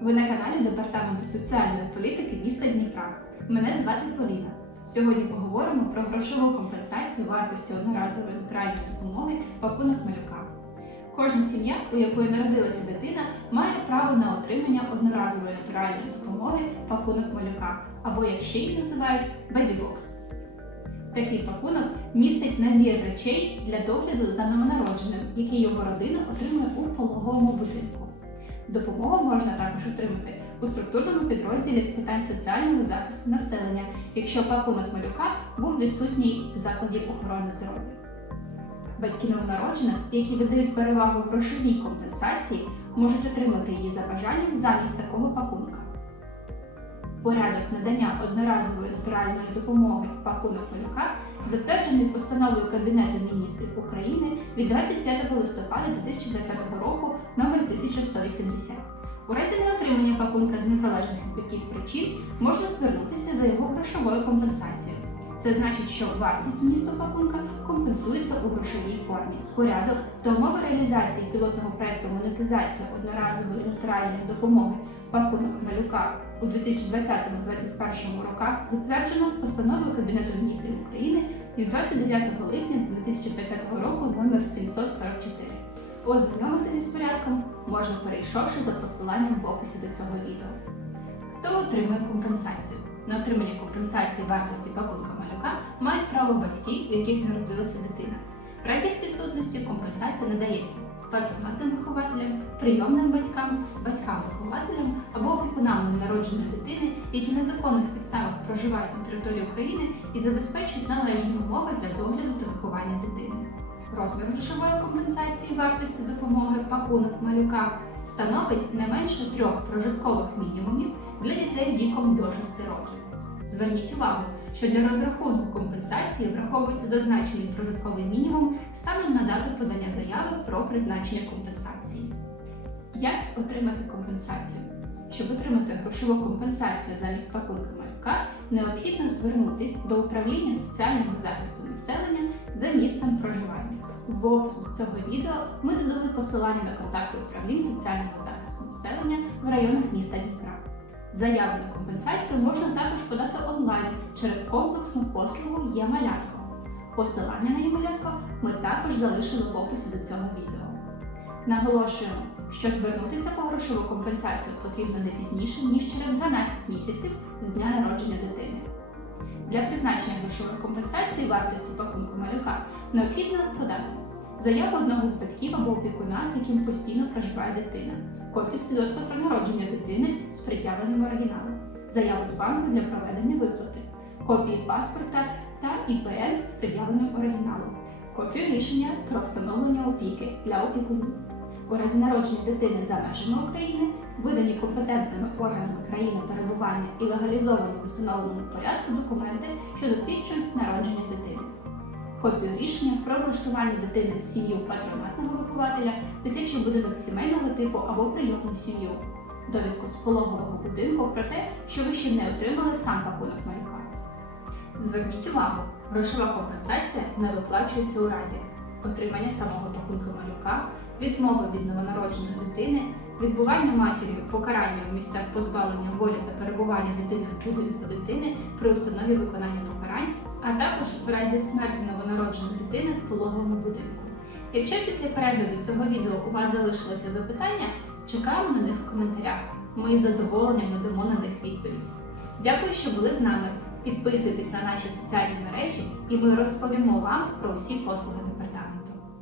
Ви на каналі Департаменту соціальної політики міста Дніпра. Мене звати Поліна. Сьогодні поговоримо про грошову компенсацію вартості одноразової натуральної допомоги пакунок малюка. Кожна сім'я, у якої народилася дитина, має право на отримання одноразової натуральної допомоги пакунок малюка, або як ще її називають бебі-бокс. Такий пакунок містить набір речей для догляду за новонародженим, який його родина отримує у пологовому будинку. Допомогу можна також отримати у структурному підрозділі з питань соціального захисту населення, якщо пакунок малюка був відсутній в закладі охорони здоров'я. Батьки новонароджених, які видають перевагу грошовій компенсації, можуть отримати її за бажанням замість такого пакунка. Порядок надання одноразової натуральної допомоги пакунок малюка затверджений постановою Кабінету міністрів України від 25 листопада 2020 року номер 1180. У разі неотримання пакунка з незалежних від причин можна звернутися за його грошовою компенсацією. Це значить, що вартість вмісту пакунка компенсується у грошовій формі. Порядок та умови реалізації пілотного проекту монетизація одноразової натуральної допомоги пакунок малюка у 2020-2021 роках затверджено постановою Кабінету міністрів України від 29 липня 2020 року номер 744. Ознайомитися з порядком можна перейшовши за посиланням в описі до цього відео. Хто отримує компенсацію? На отримання компенсації вартості пакунка малюка мають право батьки, у яких народилася дитина. В разі їх відсутності компенсація надається патронатним вихователям, прийомним батькам, батькам-вихователям або опікунам народженої дитини, які на законних підставах проживають на території України і забезпечують належні умови для догляду та виховання дитини. Розмір грошової компенсації вартості допомоги пакунок малюка становить не менше трьох прожиткових мінімумів для дітей віком до 6 років. Зверніть увагу, що для розрахунку компенсації враховується зазначений прожитковий мінімум станом на дату подання заяви про призначення компенсації. Як отримати компенсацію? Щоб отримати грошову компенсацію замість пакунка малюка, необхідно звернутися до управління соціального захисту населення за місцем проживання. В описі до цього відео ми додали посилання на контакти управлінь соціального захисту населення в районах міста Дніпра. Заяву на компенсацію можна також подати онлайн через комплексну послугу «Є-малятко». Посилання на «Є-малятко» ми також залишили в описі до цього відео. Наголошуємо, що звернутися по грошову компенсацію потрібно не пізніше, ніж через 12 місяців з дня народження дитини. Для призначення грошової компенсації вартості пакунку малюка необхідно подати заяву одного з батьків або опікуна, з яким постійно проживає дитина, копію свідоцтва про народження дитини з пред'явленим оригіналом, заяву з банку для проведення виплати, копії паспорта та ІПН з пред'явленим оригіналом, копію рішення про встановлення опіки для опікунів. У разі народження дитини за межами України, видані компетентними органами країни перебування і легалізовані в установленому порядку документи, що засвідчують народження дитини. Копію рішення про влаштування дитини в сім'ю патронатного вихователя, дитячий будинок сімейного типу або прийомну сім'ю, довідку з пологового будинку про те, що ви ще не отримали сам пакунок малюка. Зверніть увагу, грошова компенсація не виплачується у разі отримання самого пакунку малюка, відмови від новонародженої дитини, відбування матір'ю покарання у місцях позбавлення волі та перебування дитини в будинку дитини при установі виконання покарань, а також в разі смерті новонародженої дитини в пологовому будинку. Якщо після перегляду цього відео у вас залишилися запитання, чекаємо на них в коментарях. Ми із задоволенням надамо на них відповідь. Дякую, що були з нами. Підписуйтесь на наші соціальні мережі, і ми розповімо вам про усі послуги.